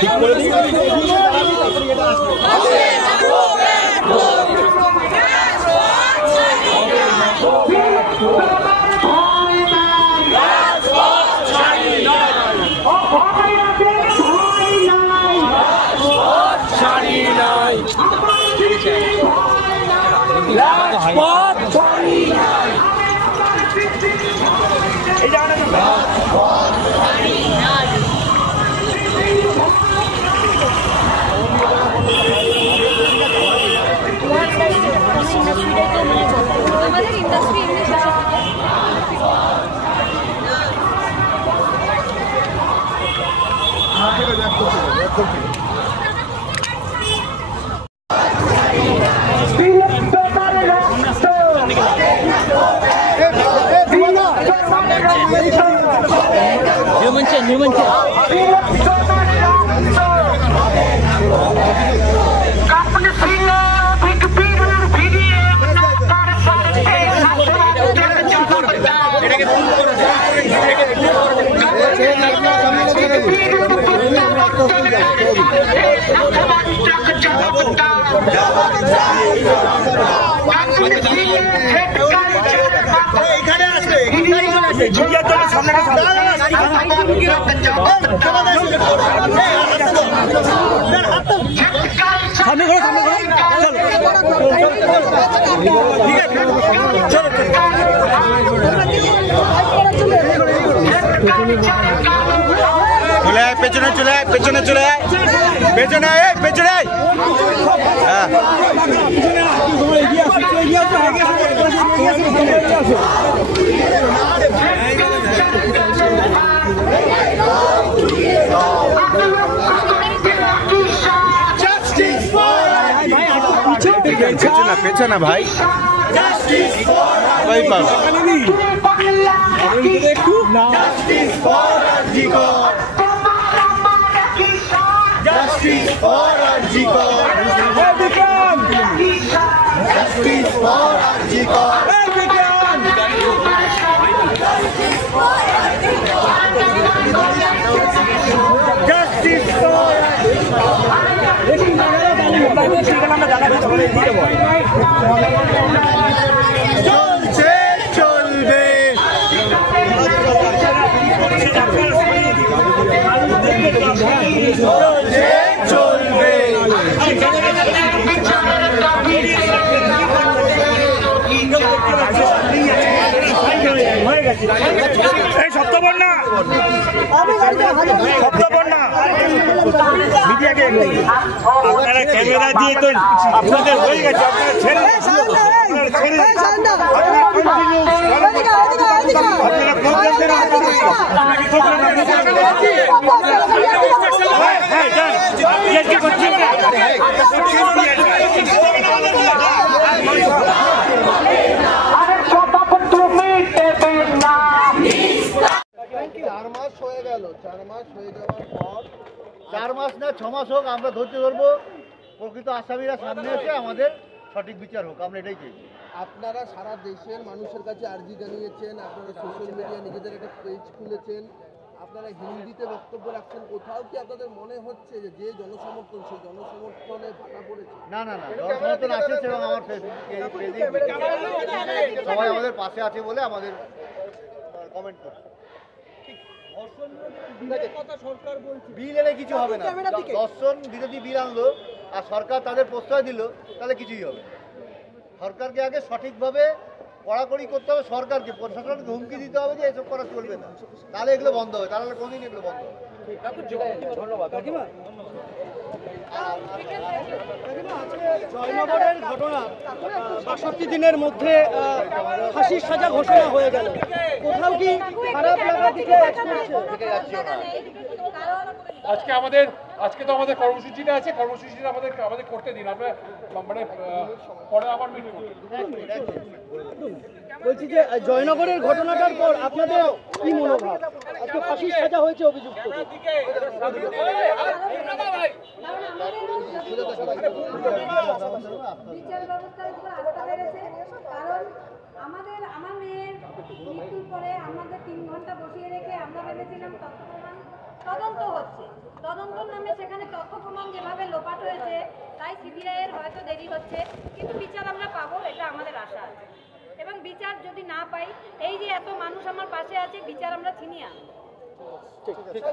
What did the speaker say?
ঠিক করে দিই। পেছনে চলে আয়, পেছনে চলে আয়, পেছনে আয়, পেছনে আয়। পেছনে পেছনে ভাই ভাই পাবে Justice for Arjikor. Justice for Arjikor. Justice for Arjikor. Justice for চলছে চলবে চলবে সপ্তবর্ণা সপ্তবর্ণা মিডিয়াকে আপনারা ক্যামেরা দিয়ে তো আপনাদের হয়ে গেছে আপনারা ছেড়ে চার মাস না 6 মাস হোক আমরা ধৈর্য ধরবো প্রকৃত আসামিরা সামনে এসে আমাদের সঠিক বিচার হোক আমরা এটাই চাইছি আপনারা সারা দেশের মানুষের কাছে আর্জি জানিয়েছেন আপনারা সোশ্যাল মিডিয়া নিজেদের একটা পেজ খুলেছেন আপনারা হিন্দিতে বক্তব্য রাখছেন কোথাও কি আপনাদের মনে হচ্ছে যে যে জনসমর্থন সেই জনসমর্থনে ভাটা পড়েছে না না না জনসমর্থন আছে এবং আমার সবাই আমাদের পাশে আছে বলে আমাদের কমেন্ট করছে বিল এলে কিছু হবে না দর্শন বিরোধী বিল আনলো আর সরকার তাদের প্রশ্রয় দিল তাহলে কিছুই হবে সরকারকে আগে সঠিকভাবে কড়াকড়ি করতে হবে সরকারকে প্রশাসনকে হুমকি দিতে হবে যে এসব করা চলবে না তাহলে এগুলো বন্ধ হবে তাহলে কোনদিন এগুলো বন্ধ হবে ধন্যবাদ জয়নগরের ঘটনা ৬২ দিনের মধ্যে ফাঁসির সাজা ঘোষণা হয়ে গেল কোথাও কি খারাপ লাগা দিকে আজকে তো আমাদের কর্মসূচিটা আছে কর্মসূচিটা আমাদের করতে দিন আমরা মানে পরে আবার মিট করব বলছি যে জয়নগরের ঘটনাটার পর আপনাদের কি মনোভাব আজকে ফাঁসির সাজা হয়েছে অভিযুক্ত আমার মেয়ের মৃত্যুর পরে আমাদের 3 ঘন্টা বসিয়ে রেখে আমরা ভেবেছিলাম তথ্য প্রমাণ তদন্ত হচ্ছে, তদন্তর নামে সেখানে তথ্য প্রমাণ যেভাবে লোপাট হয়েছে, তাই সিবিআই এর হয়তো দেরি হচ্ছে, কিন্তু বিচার আমরা পাবো, এটা আমাদের আশা আছে। এবং বিচার যদি না পাই, এই যে এত মানুষ আমার পাশে আছে, বিচার আমরা ছিনিয়ে আনবো। ঠিক ঠিক